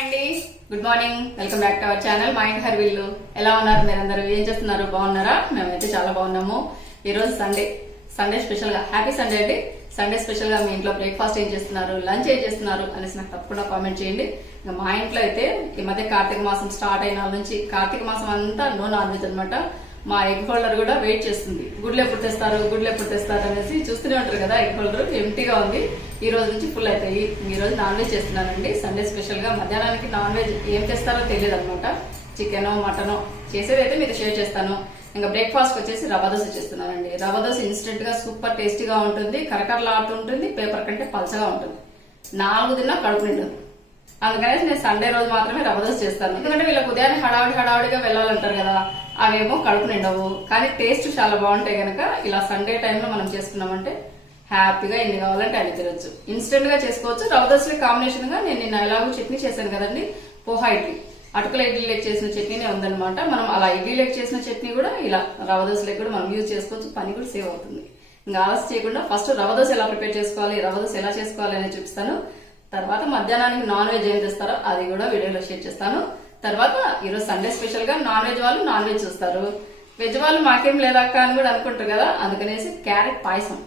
అండి, good morning. Welcome back to our channel మా ఇంటి హర్విల్లు. ఎలా ఉన్నారు మీరందరూ? ఏం చేస్తున్నారు? బాగున్నారా? మేమైతే చాలా బాగున్నాము. ఈ రోజు సండే స్పెషల్ గా హ్యాపీ సండే అండి. సండే స్పెషల్ గా మీ ఇంట్లో బ్రేక్ఫాస్ట్ ఏం చేస్తున్నారు, లంచ్ ఏం చేస్తున్నారు అనేసి నాకు తప్పకుండా కామెంట్ చేయండి. ఇంకా మా ఇంట్లో అయితే ఈ మధ్య కార్తీక మాసం స్టార్ట్ అయిన నుంచి కార్తీక మాసం అంతా నో నాన్ వెజ్ అనమాట. మా ఎగ్ హోల్డర్ కూడా వెయిట్ చేస్తుంది, గుడ్లు ఎప్పుడు తెస్తారు అనేసి. చూస్తూనే ఉంటారు కదా, ఎగ్ హోల్డర్ ఎంటీగా ఉంది. ఈ రోజు నుంచి ఫుల్ అవుతాయి. ఈ రోజు నాన్ వెజ్ చేస్తున్నానండి. సండే స్పెషల్ గా మధ్యాహ్నానికి నాన్ వెజ్ ఏం చేస్తారో తెలియదు అనమాట. చికెనో మటనో చేసేది అయితే మీరు షేర్ చేస్తాను. ఇంకా బ్రేక్ఫాస్ట్ వచ్చేసి రవ్వ దోశ చేస్తున్నానండి. రవ్వ దోశ ఇన్స్టెంట్ గా సూపర్ టేస్టీగా ఉంటుంది, కరకరలాడుతుంటుంది, పేపర్ కంటే పలచగా ఉంటుంది. 4 తిన్నా కడుపు నిండుతుంది. అందుకనేసి నేను సండే రోజు మాత్రమే రవ్వ దోశ చేస్తాను. ఎందుకంటే వీళ్ళకి ఉదయాన్నే హడావిడిగా వెళ్ళాలంటారు కదా, అవేమో కడుపు నిండవు, కానీ టేస్ట్ చాలా బాగుంటాయి కనుక ఇలా సండే టైంలో మనం చేసుకున్నామంటే హ్యాపీగా ఎన్ని కావాలంటే అన్ని తినొచ్చు. ఇన్స్టెంట్ గా చేసుకోవచ్చు. రవ్వ దోశ కాంబినేషన్ గా నేను నిన్న ఎలాగో చట్నీ చేశాను కదండి, పోహా ఇడ్లీ. అటుకుల ఇడ్లీలోకి చేసిన చట్నీనే ఉందన్నమాట. మనం అలా ఇడ్లీలోకి చేసిన చట్నీ కూడా ఇలా రవ్వ దోశలోకి కూడా మనం యూజ్ చేసుకోవచ్చు. పని కూడా సేవ్ అవుతుంది. ఇంకా ఆలస్యం చేయకుండా ఫస్ట్ రవ్వ దోశ ఎలా ప్రిపేర్ చేసుకోవాలి, రవ్వ దోశ ఎలా చేసుకోవాలి అనేది చూపిస్తాను. తర్వాత మధ్యాహ్నానికి నాన్ వెజ్ ఏం చేస్తారో అది కూడా వీడియోలో షేర్ చేస్తాను. తర్వాత ఈరోజు సండే స్పెషల్ గా నాన్ వెజ్ వాళ్ళు నాన్ వెజ్ చూస్తారు, వెజ్ వాళ్ళు మాకేం లేదక్క అని కూడా అనుకుంటారు కదా. అందుకనేసి క్యారెట్ పాయసం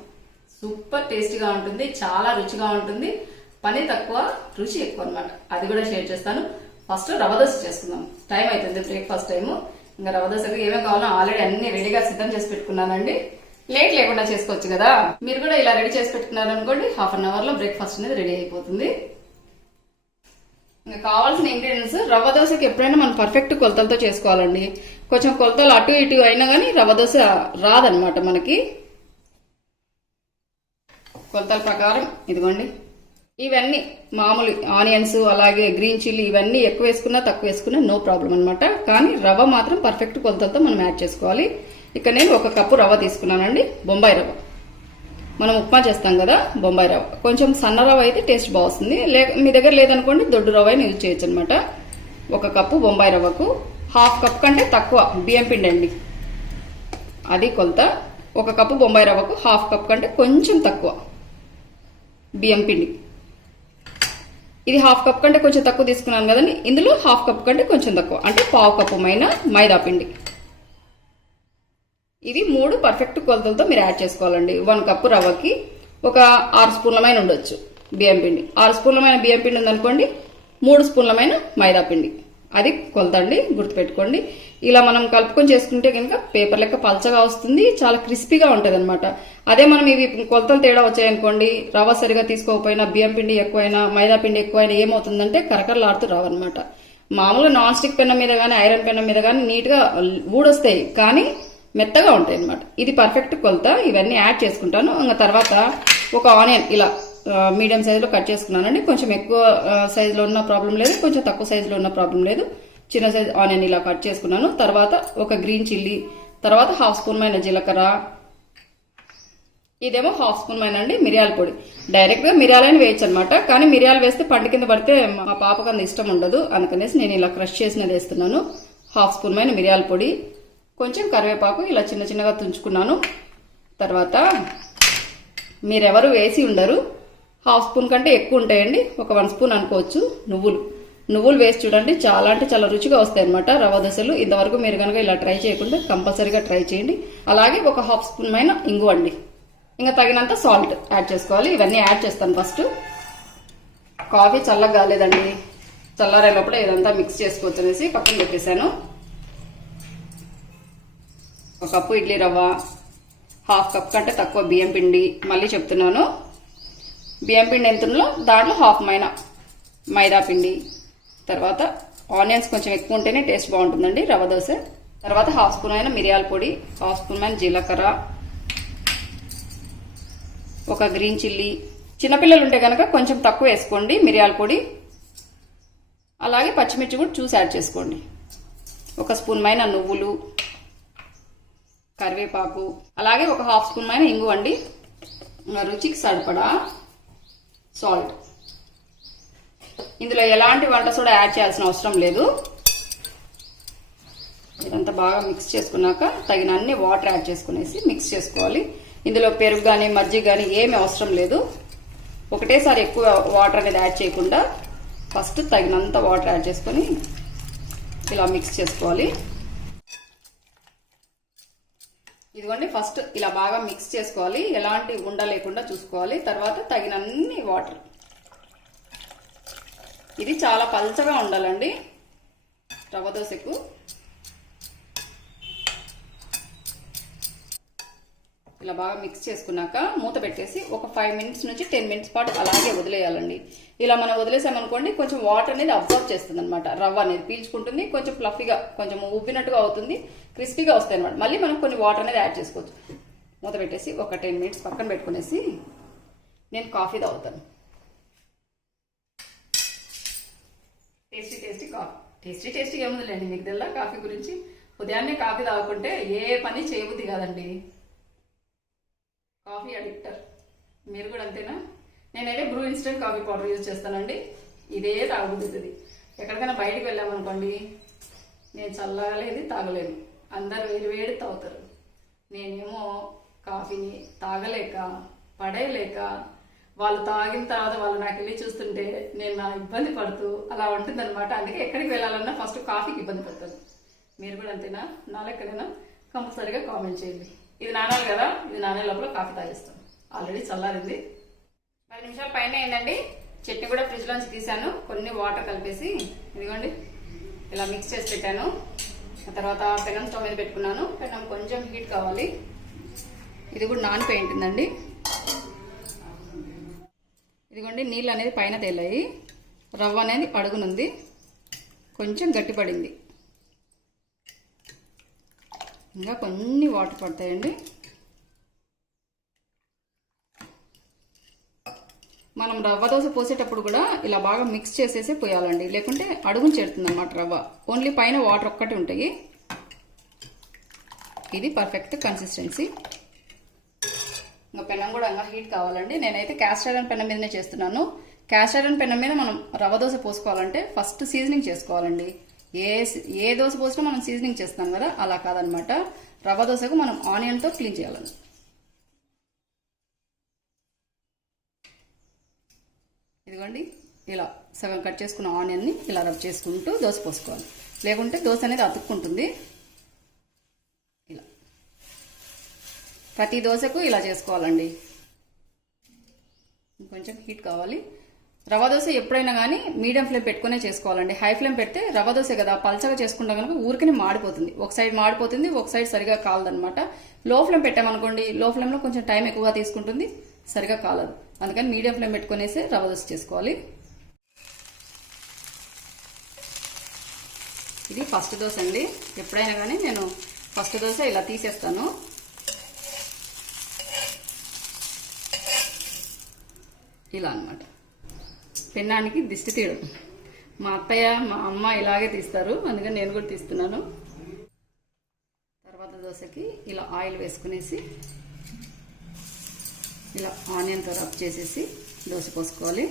సూపర్ టేస్టీగా ఉంటుంది, చాలా రుచిగా ఉంటుంది, పని తక్కువ రుచి ఎక్కువ అనమాట. అది కూడా షేర్ చేస్తాను. ఫస్ట్ రవ్వ దోశ చేసుకుందాం. టైం అవుతుంది, బ్రేక్ఫాస్ట్ టైము. ఇంకా రవ్వ దోశకు ఏమేమి కావాలో ఆల్రెడీ అన్ని రెడీగా సిద్ధం చేసి పెట్టుకున్నానండి. లేట్ లేకుండా చేసుకోవచ్చు కదా. మీరు కూడా ఇలా రెడీ చేసి పెట్టుకున్నారనుకోండి, హాఫ్ అన్ అవర్ లో బ్రేక్ఫాస్ట్ అనేది రెడీ అయిపోతుంది. ఇంకా కావాల్సిన ఇంగ్రీడియంట్స్, రవ్వ దోశకి ఎప్పుడైనా మనం పర్ఫెక్ట్ కొలతలతో చేసుకోవాలండి. కొంచెం కొలతలు అటు ఇటు అయినా కానీ రవ్వ దోశ రాదనమాట మనకి. కొలతల ప్రకారం ఇదిగోండి, ఇవన్నీ మామూలు ఆనియన్స్, అలాగే గ్రీన్ చిల్లీ, ఇవన్నీ ఎక్కువ వేసుకున్నా తక్కువ వేసుకున్నా నో ప్రాబ్లం అనమాట. కానీ రవ్వ మాత్రం పర్ఫెక్ట్ కొలతలతో మనం యాడ్ చేసుకోవాలి. ఇక్కడ నేను 1 కప్పు రవ్వ తీసుకున్నానండి, బొంబాయి రవ్వ. మనం ఉప్మా చేస్తాం కదా, బొంబాయి రవ్వ. కొంచెం సన్న రవ్వ అయితే టేస్ట్ బాగుంది. మీ దగ్గర లేదనుకోండి దొడ్డు రవ్వ అయినా యూజ్ చేయొచ్చు అనమాట. 1 కప్పు బొంబాయి రవ్వకు హాఫ్ కప్ కంటే తక్కువ బియ్యం పిండి అండి, అది కొలత. 1 కప్పు బొంబాయి రవ్వకు హాఫ్ కప్ కంటే కొంచెం తక్కువ బియ్యం పిండి. ఇది హాఫ్ కప్ కంటే కొంచెం తక్కువ తీసుకున్నాను కదండి, ఇందులో హాఫ్ కప్ కంటే కొంచెం తక్కువ అంటే పావు కప్పు మైదా పిండి. ఇవి 3 పర్ఫెక్ట్ కొలతలతో మీరు యాడ్ చేసుకోవాలండి. 1 కప్పు రవ్వకి ఒక 6 స్పూన్లమైన ఉండొచ్చు బియ్యం పిండి. 6 స్పూన్లమైన బియ్యం పిండి ఉందనుకోండి, 3 స్పూన్లమైన మైదా పిండి. అది కొలత అండి, గుర్తుపెట్టుకోండి. ఇలా మనం కలుపుకొని చేసుకుంటే కనుక పేపర్ లెక్క పల్చగా వస్తుంది, చాలా క్రిస్పీగా ఉంటుంది అనమాట. అదే మనం ఇవి కొలతలు తేడా వచ్చాయనుకోండి, రవ్వ సరిగా తీసుకోకపోయినా, బియ్యం పిండి ఎక్కువైనా, మైదా పిండి ఎక్కువైనా ఏమవుతుందంటే కరకరలాడుతూ రావన్నమాట. మామూలుగా నాన్ స్టిక్ పెన్నం మీద కానీ, ఐరన్ పెన్నం మీద కానీ నీట్గా ఊడొస్తాయి, కానీ మెత్తగా ఉంటాయి అనమాట. ఇది పర్ఫెక్ట్ కొలత. ఇవన్నీ యాడ్ చేసుకుంటాను. ఇంకా తర్వాత ఒక ఆనియన్ ఇలా మీడియం సైజులో కట్ చేసుకున్నానండి. కొంచెం ఎక్కువ సైజులో ఉన్న ప్రాబ్లం లేదు, కొంచెం తక్కువ సైజులో ఉన్న ప్రాబ్లం లేదు. చిన్న సైజు ఆనియన్ ఇలా కట్ చేసుకున్నాను. తర్వాత ఒక గ్రీన్ చిల్లీ, తర్వాత హాఫ్ స్పూన్ మైన జీలకర్ర, ఇదేమో హాఫ్ స్పూన్ మైన అండి మిరియాల పొడి. డైరెక్ట్ గా మిరియాలని వేయచ్చు అనమాట, కానీ మిరియాలు వేస్తే పంట కింద పడితే మా పాపకు అంత ఇష్టం ఉండదు. అందుకనేసి నేను ఇలా క్రష్ చేసినది వేస్తున్నాను. హాఫ్ స్పూన్ మైన మిరియాల పొడి, కొంచెం కరివేపాకు ఇలా చిన్న చిన్నగా తుంచుకున్నాను. తర్వాత మీరెవరు వేసి ఉండరు, హాఫ్ స్పూన్ కంటే ఎక్కువ ఉంటాయండి, ఒక 1 స్పూన్ అనుకోవచ్చు. నువ్వులు వేసి చూడండి, చాలా అంటే చాలా రుచిగా వస్తాయి అనమాట రవ్వ దోశలు. ఇంతవరకు మీరు కనుక ఇలా ట్రై చేయకుండా కంపల్సరీగా ట్రై చేయండి. అలాగే ఒక హాఫ్ స్పూన్ మైన ఇంగు అండి. ఇంకా తగినంత సాల్ట్ యాడ్ చేసుకోవాలి. ఇవన్నీ యాడ్ చేస్తాను. ఫస్ట్ కాఫీ చల్లగా కాలేదండి, చల్లారేటప్పుడు ఇదంతా మిక్స్ చేసుకోవచ్చు అనేసి పక్కన పెట్టేశాను. 1 కప్పు ఇడ్లీ రవ్వ, హాఫ్ కప్ కంటే తక్కువ బియ్యం పిండి. మళ్ళీ చెప్తున్నాను, బియ్యం పిండి ఎంతలో దాంట్లో హాఫ్ మైదా పిండి. తర్వాత ఆనియన్స్ కొంచెం ఎక్కువ ఉంటేనే టేస్ట్ బాగుంటుందండి రవ్వ దోశ. తర్వాత హాఫ్ స్పూన్ అయిన మిరియాల పొడి, హాఫ్ స్పూన్ అయిన జీలకర్ర, ఒక గ్రీన్ చిల్లీ. చిన్నపిల్లలు ఉంటే కనుక కొంచెం తక్కువ వేసుకోండి మిరియాల పొడి. అలాగే పచ్చిమిర్చి కూడా చూసి యాడ్ చేసుకోండి. 1 స్పూన్ మైన నువ్వులు, కరివేపాకు, అలాగే ఒక హాఫ్ స్పూన్ మైన ఇంగు అండి. రుచికి సరిపడా సాల్ట్. ఇందులో ఎలాంటి వంట సోడా యాడ్ చేయాల్సిన అవసరం లేదు. ఇదంతా బాగా మిక్స్ చేసుకున్నాక తగిన అన్ని వాటర్ యాడ్ చేసుకునేసి మిక్స్ చేసుకోవాలి. ఇందులో పెరుగు కానీ మజ్జిగ కానీ ఏమి అవసరం లేదు. ఒకటేసారి ఎక్కువ వాటర్ అనేది యాడ్ చేయకుండా ఫస్ట్ తగినంత వాటర్ యాడ్ చేసుకొని ఇలా మిక్స్ చేసుకోవాలి. ఇదిగోండి ఫస్ట్ ఇలా బాగా మిక్స్ చేసుకోవాలి, ఎలాంటి ఉండ లేకుండా చూసుకోవాలి. తర్వాత తగినన్ని వాటర్. ఇది చాలా పల్చగా ఉండాలండి రవ్వ దోశకు. ఇలా బాగా మిక్స్ చేసుకున్నాక మూత పెట్టేసి ఒక 5 మినిట్స్ నుంచి 10 మినిట్స్ పాటు అలాగే వదిలేయాలండి. ఇలా మనం వదిలేసామనుకోండి కొంచెం వాటర్ అనేది అబ్జర్వ్ చేస్తుంది అనమాట. రవ్వ అనేది పీల్చుకుంటుంది, కొంచెం ఫ్లఫీగా కొంచెం ఉబ్బినట్టుగా అవుతుంది, క్రిస్పీగా వస్తాయి అనమాట. మళ్ళీ మనం కొన్ని వాటర్ అనేది యాడ్ చేసుకోవచ్చు. మూత పెట్టేసి ఒక 10 మినిట్స్ పక్కన పెట్టుకునేసి నేను కాఫీ తాగుతాను. Tasty coffee. టేస్టీ ఏముందిలేండి, మీకు తెల్లా కాఫీ గురించి. ఉదయాన్నే కాఫీ తాగుకుంటే ఏ పని చేయబుద్ది కాదండి. Coffee adductor. మీరు కూడా అంతేనా? నేనైతే Bru instant coffee powder use చేస్తానండి. ఇదే తాగబుద్ది. ఎక్కడికైనా బయటకు వెళ్ళామనుకోండి, నేను చల్లగలేదు తాగలేను, అందరు వేడి తాగుతారు. నేనేమో కాఫీని తాగలేక పడేయలేక వాళ్ళు తాగిన తర్వాత వాళ్ళు నాకు వెళ్ళి చూస్తుంటే నేను నా ఇబ్బంది పడుతూ అలా ఉంటుందన్నమాట. అందుకే ఎక్కడికి వెళ్ళాలన్నా ఫస్ట్ కాఫీకి ఇబ్బంది పడతాను. మీరు కూడా అంతేనా? నా లెక్కనైనా కంపల్సరీగా కామెంట్ చేయండి. ఇది నానాలి కదా, ఇది నానే లోపల కాఫీ తాగిస్తాను. ఆల్రెడీ చల్లారింది. 10 నిమిషాల పైన ఏంటండి. చట్నీ కూడా ఫ్రిడ్జ్ లోంచి తీసాను, కొన్ని వాటర్ కలిపేసి ఇదిగోండి ఇలా మిక్స్ చేసి పెట్టాను. ఆ తర్వాత పెనం స్టవ్ మీద పెట్టుకున్నాను. పెనం కొంచెం హీట్ కావాలి. ఇది కూడా నానిపోయి ఉంటుందండి. ఇదిగోండి నీళ్ళు అనేది పైన తేలాయి, రవ్వ అనేది అడుగునుంది, కొంచెం గట్టిపడింది. ఇంకా కొన్ని వాటర్ పడతాయండి. మనం రవ్వ దోశ పోసేటప్పుడు కూడా ఇలా బాగా మిక్స్ చేసేసి పోయాలండి, లేకుంటే అడుగుని చేరుతుంది అన్నమాట రవ్వ. ఓన్లీ పైన వాటర్ ఒక్కటి ఉంటాయి. ఇది పర్ఫెక్ట్ కన్సిస్టెన్సీ. ఇంకా పెనం కూడా ఇంకా హీట్ కావాలండి. నేనైతే క్యాస్ట్ ఐరన్ పెనం మీదనే చేస్తున్నాను. క్యాస్ట్ ఐరన్ పెనం మీద మనం రవ్వ దోశ పోసుకోవాలంటే ఫస్ట్ సీజనింగ్ చేసుకోవాలండి. ఏ దోశ పోసినా మనం సీజనింగ్ చేస్తాం కదా, అలా కాదనమాట. రవ్వ దోశకు మనం ఆనియన్తో క్లీన్ చేయాలండి. ఇదిగోండి ఇలా సగం కట్ చేసుకున్న ఆనియన్ని ఇలా రబ్ చేసుకుంటూ దోశ పోసుకోవాలి, లేకుంటే దోశ అనేది అతుక్కుంటుంది. ఇలా ప్రతి దోశకు ఇలా చేసుకోవాలండి. కొంచెం హీట్ కావాలి. రవ్వ దోశ ఎప్పుడైనా కానీ మీడియం ఫ్లేమ్ పెట్టుకునే చేసుకోవాలండి. హై ఫ్లేమ్ పెడితే రవ్వ దోశ కదా, పల్చగా చేసుకుంటాం కనుక ఊరికనే మాడిపోతుంది. ఒక సైడ్ మాడిపోతుంది, ఒక సైడ్ సరిగా కాలదనమాట. లో ఫ్లేమ్ పెట్టామనుకోండి, లో ఫ్లేమ్లో కొంచెం టైం ఎక్కువగా తీసుకుంటుంది, సరిగా కాలదు. అందుకని మీడియం ఫ్లేమ్ పెట్టుకునేసి రవ్వ దోశ చేసుకోవాలి. ఇది ఫస్ట్ దోశ అండి. ఎప్పుడైనా కానీ నేను ఫస్ట్ దోశ ఇలా తీసేస్తాను. ఇలా అన్నమాట. పెన్నానికి దిష్టి తీయడం. మా అత్తయ్య మా అమ్మ ఇలాగే తీస్తారు, అందుకని నేను కూడా తీస్తున్నాను. తర్వాత దోశకి ఇలా ఆయిల్ వేసుకునేసి ఇలా ఆనియన్తో రబ్ చేసేసి దోశ పోసుకోవాలి.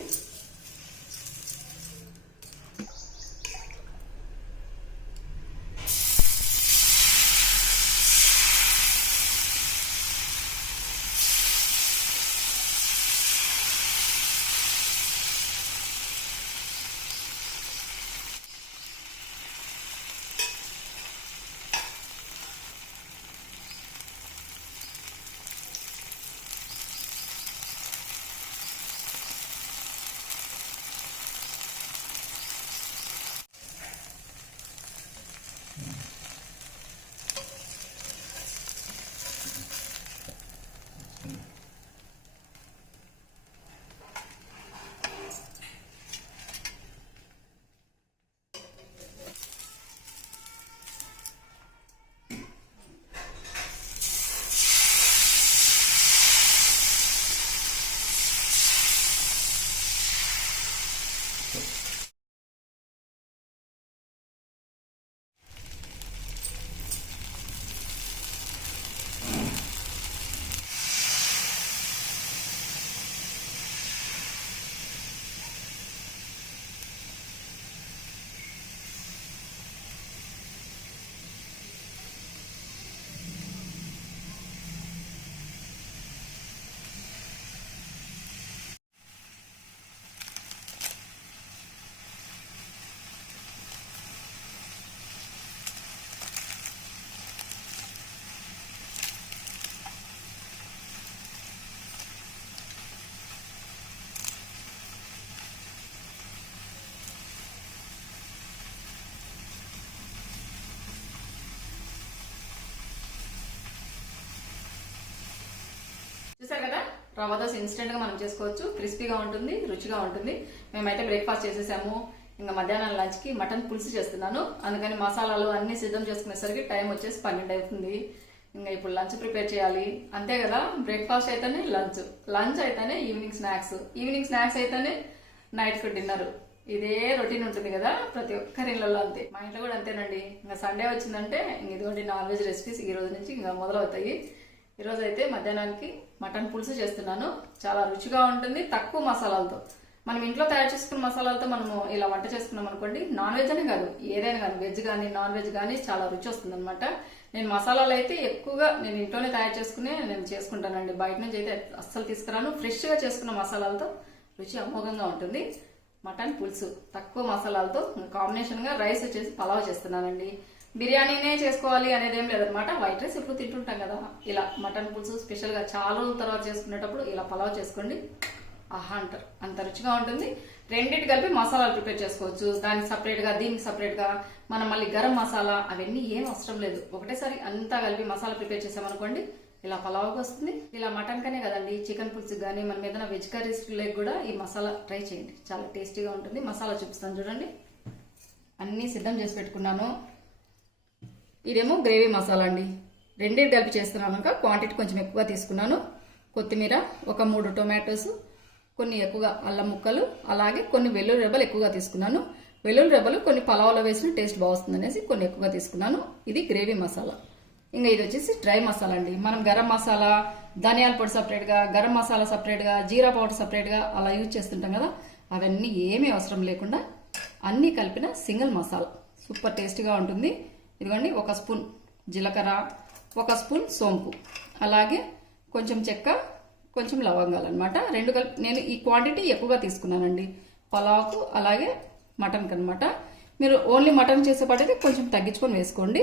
రవ్వ దోశ ఇన్స్టెంట్ గా మనం చేసుకోవచ్చు. క్రిస్పీగా ఉంటుంది, రుచిగా ఉంటుంది. మేమైతే బ్రేక్ఫాస్ట్ చేసేసాము. ఇంకా మధ్యాహ్నం లంచ్ కి మటన్ పులుసు చేస్తున్నాను. అందుకని మసాలాలు అన్ని సిద్ధం చేసుకునేసరికి టైం వచ్చేసి 12 అవుతుంది. ఇంకా ఇప్పుడు లంచ్ ప్రిపేర్ చేయాలి. అంతే కదా, బ్రేక్ఫాస్ట్ అయితేనే లంచ్ అయితేనే ఈవినింగ్ స్నాక్స్ అయితేనే నైట్ కు డిన్నర్. ఇదే రొటీన్ ఉంటుంది కదా ప్రతి ఒక్కరి ఇళ్లలో. అంతే, మా ఇంట్లో కూడా అంతేనండి. ఇంకా సండే వచ్చిందంటే ఇదిగోండి నాన్ వెజ్ రెసిపీస్ ఈ రోజు నుంచి ఇంకా మొదలవుతాయి. ఈ రోజు అయితే మధ్యాహ్నానికి మటన్ పులుసు చేస్తున్నాను. చాలా రుచిగా ఉంటుంది, తక్కువ మసాలాలతో. మనం ఇంట్లో తయారు చేసుకున్న మసాలాలతో మనము ఇలా వంట చేసుకున్నాం అనుకోండి, నాన్ వెజ్ అనే కాదు ఏదైనా కానీ, వెజ్ కానీ నాన్ వెజ్ కానీ చాలా రుచి వస్తుంది అనమాట. నేను మసాలాలు అయితే ఎక్కువగా నేను ఇంట్లోనే తయారు చేసుకుని నేను చేసుకుంటానండి. బయట నుంచి అయితే అస్సలు తీసుకురాను. ఫ్రెష్ గా చేసుకున్న మసాలాలతో రుచి అమోఘంగా ఉంటుంది. మటన్ పులుసు తక్కువ మసాలాలతో కాంబినేషన్ గా రైస్ వచ్చేసి పలావ్ చేస్తున్నానండి. బిర్యానీనే చేసుకోవాలి అనేది ఏం లేదనమాట. వైట్ రైస్ ఎప్పుడు తింటుంటాం కదా, ఇలా మటన్ పులుసు స్పెషల్ గా చాలా రోజుల తర్వాత చేసుకునేటప్పుడు ఇలా పలావ్ చేసుకోండి. ఆహా అంటారు, అంత రుచిగా ఉంటుంది. రెండింటి కలిపి మసాలాలు ప్రిపేర్ చేసుకోవచ్చు. దానికి సపరేట్ గా, దీనికి సపరేట్ గా. మనం మళ్ళీ గరం మసాలా అవన్నీ ఏం అవసరం లేదు. ఒకటేసారి అంతా కలిపి మసాలా ప్రిపేర్ చేసామనుకోండి, ఇలా పలావ్కి వస్తుంది. ఇలా మటన్ కనే కదండి, చికెన్ పులుసు కానీ మనం ఏదైనా వెజ్ కర్రీస్ లేక కూడా ఈ మసాలా ట్రై చేయండి, చాలా టేస్టీగా ఉంటుంది. మసాలా చూపిస్తాను చూడండి. అన్నీ సిద్ధం చేసి పెట్టుకున్నాను. ఇదేమో గ్రేవీ మసాలా అండి. రెండింటి కలిపి చేస్తున్నాను కనుక క్వాంటిటీ కొంచెం ఎక్కువ తీసుకున్నాను. కొత్తిమీర, ఒక 3 టొమాటోస్, కొన్ని ఎక్కువగా అల్లం ముక్కలు, అలాగే కొన్ని వెల్లుల్లి రెబ్బలు ఎక్కువగా తీసుకున్నాను. వెల్లుల్లి రెబ్బలు కొన్ని పలావ్లో వేసిన టేస్ట్ బాగుంటుంది అనేసి కొన్ని ఎక్కువగా తీసుకున్నాను. ఇది గ్రేవీ మసాలా. ఇంకా ఇది వచ్చేసి డ్రై మసాలా అండి. మనం గరం మసాలా, ధనియాల పొడి సపరేట్ గా, గరం మసాలా సపరేట్ గా, జీరా పౌడర్ సపరేట్ గా అలా యూజ్ చేస్తుంటాం కదా, అవన్నీ ఏమీ అవసరం లేకుండా అన్ని కలిపిన సింగిల్ మసాలా సూపర్ టేస్టీగా ఉంటుంది. ఇదిగోండి, 1 స్పూన్ జీలకర్ర, 1 స్పూన్ సోంపు, అలాగే కొంచెం చెక్క, కొంచెం లవంగాలు అనమాట. 2 కలిపి నేను ఈ క్వాంటిటీ ఎక్కువగా తీసుకున్నానండి పలావ్కు అలాగే మటన్కి అనమాట. మీరు ఓన్లీ మటన్ చేసేపాటైతే కొంచెం తగ్గించుకొని వేసుకోండి.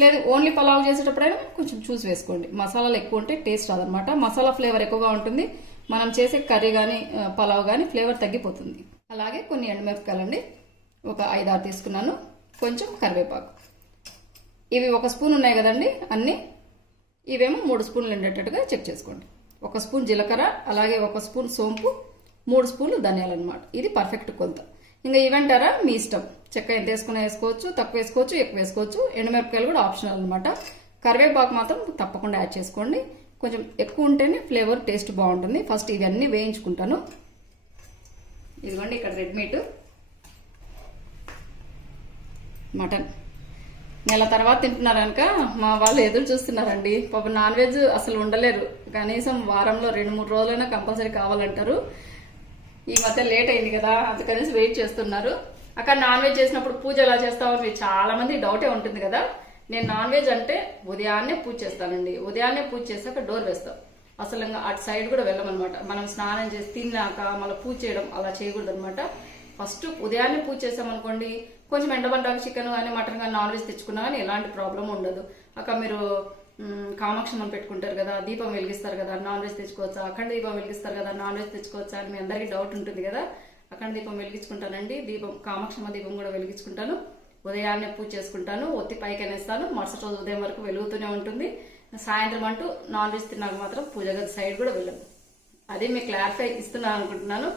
లేదు ఓన్లీ పలావ్ చేసేటప్పుడైనా కొంచెం చూసి వేసుకోండి. మసాలాలు ఎక్కువ ఉంటే టేస్ట్ రాదనమాట. మసాలా ఫ్లేవర్ ఎక్కువగా ఉంటుంది. మనం చేసే కర్రీ కానీ పలావ్ కానీ ఫ్లేవర్ తగ్గిపోతుంది. అలాగే కొన్ని ఎండుమిరపకాయలండి, ఒక 5-6 తీసుకున్నాను. కొంచెం కరివేపాకు. ఇవి 1 స్పూన్ ఉన్నాయి కదండి అన్ని. ఇవేమో 3 స్పూన్లు ఉండేటట్టుగా చెక్ చేసుకోండి. 1 స్పూన్ జీలకర్ర, అలాగే 1 స్పూన్ సోంపు, 3 స్పూన్లు ధనియాలు అనమాట. ఇది పర్ఫెక్ట్ కొలత. ఇంకా ఇవంటారా మీ ఇష్టం. చెక్క ఎంత వేసుకున్నా వేసుకోవచ్చు, తక్కువ వేసుకోవచ్చు, ఎక్కువ వేసుకోవచ్చు. ఎండుమిరపకాయలు కూడా ఆప్షనల్ అనమాట. కరివేపాకు మాత్రం తప్పకుండా యాడ్ చేసుకోండి. కొంచెం ఎక్కువ ఉంటేనే ఫ్లేవర్ టేస్ట్ బాగుంటుంది. ఫస్ట్ ఇవన్నీ వేయించుకుంటాను. ఇదిగోండి, ఇక్కడ రెడ్ మీట్ మటన్ నెల తర్వాత తింటున్నారు కనుక మా వాళ్ళు ఎదురు చూస్తున్నారండి. పాపం నాన్ వెజ్ అసలు ఉండలేరు. కనీసం వారంలో 2-3 రోజులైనా కంపల్సరీ కావాలంటారు. ఈ మధ్య లేట్ అయింది కదా, అందుకనేసి వెయిట్ చేస్తున్నారు. అక్కడ నాన్ వెజ్ చేసినప్పుడు పూజ ఎలా చేస్తామో మీకు చాలా మంది డౌటే ఉంటుంది కదా. నేను నాన్ వెజ్ అంటే ఉదయాన్నే పూజ చేస్తానండి. ఉదయాన్నే పూజ చేశాక డోర్ వేస్తాం. అసలు ఇంకా అటు సైడ్ కూడా వెళ్ళమన్నమాట. మనం స్నానం చేసి తిన్నాక మళ్ళీ పూజ చేయడం అలా చేయకూడదు అనమాట. ఫస్ట్ ఉదయాన్నే పూజ చేసామనుకోండి, కొంచెం ఎండబండాకు చికెన్ కానీ మటన్ కానీ నాన్ వెజ్ తెచ్చుకున్నా కానీ ఎలాంటి ప్రాబ్లం ఉండదు. అక్కడ మీరు కామాక్షమని పెట్టుకుంటారు కదా, దీపం వెలిగిస్తారు కదా, నాన్ వెజ్ తెచ్చుకోవచ్చా, అఖండ దీపం వెలిగిస్తారు కదా, నాన్ వెజ్ తెచ్చుకోవచ్చా అని మీ అందరికీ డౌట్ ఉంటుంది కదా. అఖండ దీపం వెలిగించుకుంటానండి. దీపం కామాక్షమ దీపం కూడా వెలిగించుకుంటాను. ఉదయాన్నే పూజ చేసుకుంటాను. ఒత్తి పైకి అనేస్తాను. మరుసటి రోజు ఉదయం వరకు వెలుగుతూనే ఉంటుంది. సాయంత్రం అంటూ నాన్ వెజ్ తిన్నాక మాత్రం పూజ గది సైడ్ కూడా వెళ్ళదు. అదే మీకు క్లారిఫై ఇస్తున్నాను అనుకుంటున్నాను.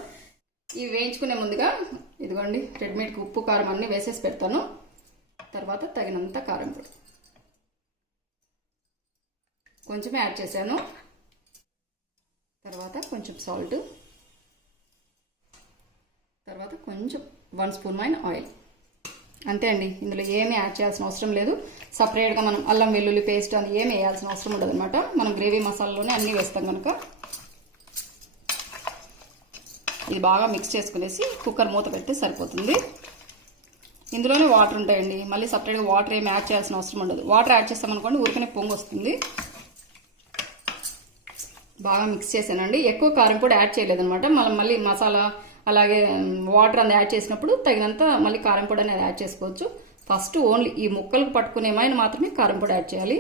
ఇవి వేయించుకునే ముందుగా ఇదిగోండి రెడ్ మీట్కి ఉప్పు కారం అన్నీ వేసేసి పెడతాను. తర్వాత తగినంత కారం పొడి కొంచెం యాడ్ చేశాను. తర్వాత కొంచెం సాల్ట్, తర్వాత కొంచెం 1 స్పూన్ ఆయిల్. అంతే అండి. ఇందులో ఏమీ యాడ్ చేయాల్సిన అవసరం లేదు. సపరేట్గా మనం అల్లం వెల్లుల్లి పేస్ట్ అని ఏమి వేయాల్సిన అవసరం ఉండదు అనమాట. మనం గ్రేవీ మసాలాలోనే అన్నీ వేస్తాం కనుక ఇది బాగా మిక్స్ చేసుకునేసి కుక్కర్ మూత పెడితే సరిపోతుంది. ఇందులోనే వాటర్ ఉంటాయండి. మళ్ళీ సపరేట్గా వాటర్ ఏమి యాడ్ చేయాల్సిన అవసరం ఉండదు. వాటర్ యాడ్ చేస్తామనుకోండి ఊరికనే పొంగు వస్తుంది. బాగా మిక్స్ చేశానండి. ఎక్కువ కారం పొడి యాడ్ చేయలేదన్నమాట. మనం మళ్ళీ మసాలా అలాగే వాటర్ అనేది యాడ్ చేసినప్పుడు తగినంత మళ్ళీ కారం పొడి అనేది యాడ్ చేసుకోవచ్చు. ఫస్ట్ ఓన్లీ ఈ ముక్కలకు పట్టుకునేమైనా మాత్రమే కారం పొడి యాడ్ చేయాలి.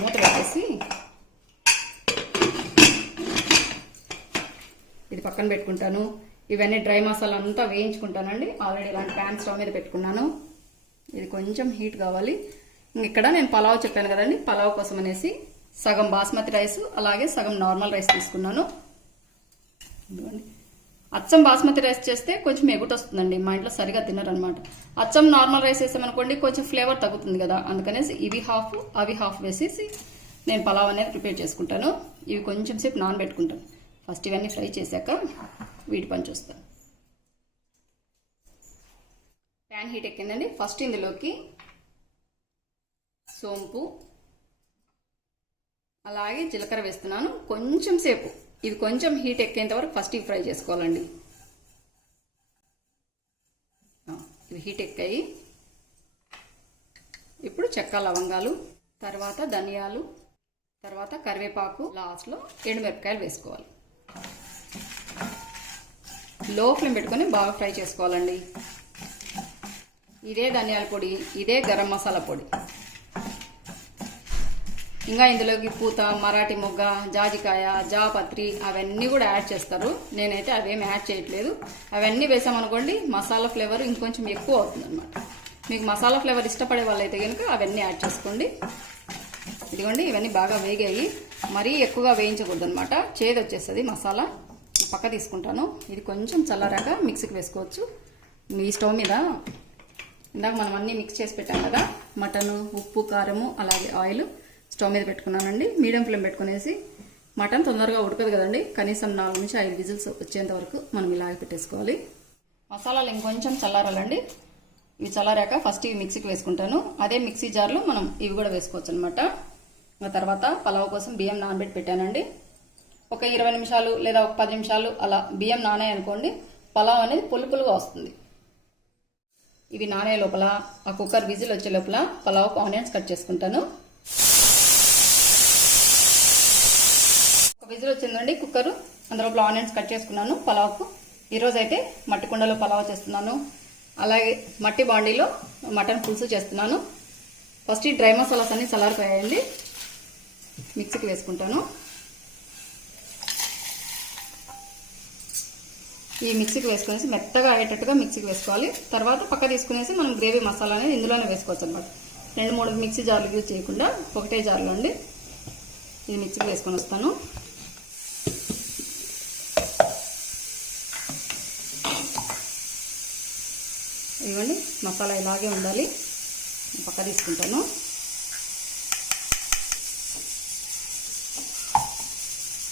మూత పెట్టేసి ఇది పక్కన పెట్టుకుంటాను. ఇవన్నీ డ్రై మసాలా అంతా వేయించుకుంటానండి. ఆల్రెడీ ఇలాంటి ప్యాన్ స్టవ్ మీద పెట్టుకున్నాను. ఇది కొంచెం హీట్ కావాలి. ఇక్కడ నేను పలావ్ చెప్పాను కదండి, పలావ్ కోసం అనేసి సగం బాస్మతి రైస్ అలాగే సగం నార్మల్ రైస్ తీసుకున్నాను. ఇదిగోండి. అచ్చం బాస్మతి రైస్ చేస్తే కొంచెం ఎగుట వస్తుందండి, మా ఇంట్లో సరిగా తినరనమాట. అచ్చం నార్మల్ రైస్ వేసామనుకోండి కొంచెం ఫ్లేవర్ తగ్గుతుంది కదా, అందుకనేసి ఇవి హాఫ్ అవి హాఫ్ వేసేసి నేను పలావ్ అనేది ప్రిపేర్ చేసుకుంటాను. ఇవి కొంచెం సేపు నానబెట్టుకుంటాను. ఫస్ట్ ఇవన్నీ ఫ్రై చేశాక వీటి పని చూస్తాను. Pan heat ఎక్కిందండి. ఫస్ట్ ఇందులోకి సోంపు అలాగే జీలకర్ర వేస్తున్నాను. కొంచెం సేపు ఇవి కొంచెం హీట్ ఎక్కేంత వరకు ఫస్ట్ ఇవి ఫ్రై చేసుకోవాలండి. ఇవి హీట్ ఎక్కాయి. ఇప్పుడు చెక్క లవంగాలు, తర్వాత ధనియాలు, తర్వాత కరివేపాకు, లాస్ట్లో ఎండుమిరపకాయలు వేసుకోవాలి. లో ఫ్లేమ్ పెట్టుకొని బాగా ఫ్రై చేసుకోవాలండి. ఇదే ధనియాల పొడి, ఇదే గరం మసాలా పొడి. ఇంకా ఇందులోకి పూత, మరాఠీ మొగ్గ, జాజికాయ, జాపత్రి అవన్నీ కూడా యాడ్ చేస్తారు. నేనైతే అవేమి యాడ్ చేయట్లేదు. అవన్నీ వేసామనుకోండి మసాలా ఫ్లేవర్ ఇంకొంచెం ఎక్కువ అవుతుంది అనమాట. మీకు మసాలా ఫ్లేవర్ ఇష్టపడే వాళ్ళైతే కనుక అవన్నీ యాడ్ చేసుకోండి. ఇదిగోండి, ఇవన్నీ బాగా వేగాయి. మరీ ఎక్కువగా వేయించకూడదు అనమాట, చేదు వచ్చేస్తుంది మసాలా. పక్క తీసుకుంటాను. ఇది కొంచెం చల్లారాక మిక్సీకి వేసుకోవచ్చు. ఈ స్టవ్ మీద ఇందాక మనం అన్నీ మిక్స్ చేసి పెట్టాం కదా, మటను, ఉప్పు, కారము అలాగే ఆయిల్ స్టవ్ మీద పెట్టుకున్నానండి. మీడియం ఫ్లేమ్ పెట్టుకునేసి, మటన్ తొందరగా ఉడకదు కదండి, కనీసం 4 నుంచి 5 విజిల్స్ వచ్చేంత వరకు మనం ఇలాగే పెట్టేసుకోవాలి. మసాలాలు ఇంకొంచెం చల్లారాలండి. ఇవి చల్లారాక ఫస్ట్ ఇవి మిక్సీకి వేసుకుంటాను. అదే మిక్సీ జార్లో మనం ఇవి కూడా వేసుకోవచ్చు అనమాట. తర్వాత పలావ్ కోసం బియ్యం నానబెట్టి పెట్టానండి. ఒక 20 నిమిషాలు లేదా ఒక 10 నిమిషాలు అలా బియ్యం నానాయి అనుకోండి, పలావ్ అనేది పులుపులుగా వస్తుంది. ఇవి నానే లోపల ఆ కుక్కర్ విజిల్ వచ్చే లోపల పలావ్కు ఆనియన్స్ కట్ చేసుకుంటాను. ఒక విజిల్ వచ్చిందండి కుక్కర్, అందులో ఆనియన్స్ కట్ చేసుకున్నాను పలావ్కు. ఈరోజు అయితే మట్టి కుండలో పలావ్ చేస్తున్నాను. అలాగే మట్టి బాండీలో మటన్ పులుసు చేస్తున్నాను. ఫస్ట్ ఈ డ్రై మసాలాస్ అన్ని చల్లారిపోయాయండి, మిక్సీకి వేసుకుంటాను. ఈ మిక్సీకి వేసుకునేసి మెత్తగా అయ్యేటట్టుగా మిక్సీకి వేసుకోవాలి. తర్వాత పక్క తీసుకునేసి మనం గ్రేవీ మసాలా అనేది ఇందులోనే వేసుకోవచ్చు అనమాట. 2-3 మిక్సీ జార్లు యూజ్ చేయకుండా ఒకటే జార్లో అండి ఇది మిక్సీకి వేసుకొని వస్తాను. ఇవ్వండి, మసాలా ఇలాగే ఉండాలి. పక్క తీసుకుంటాను.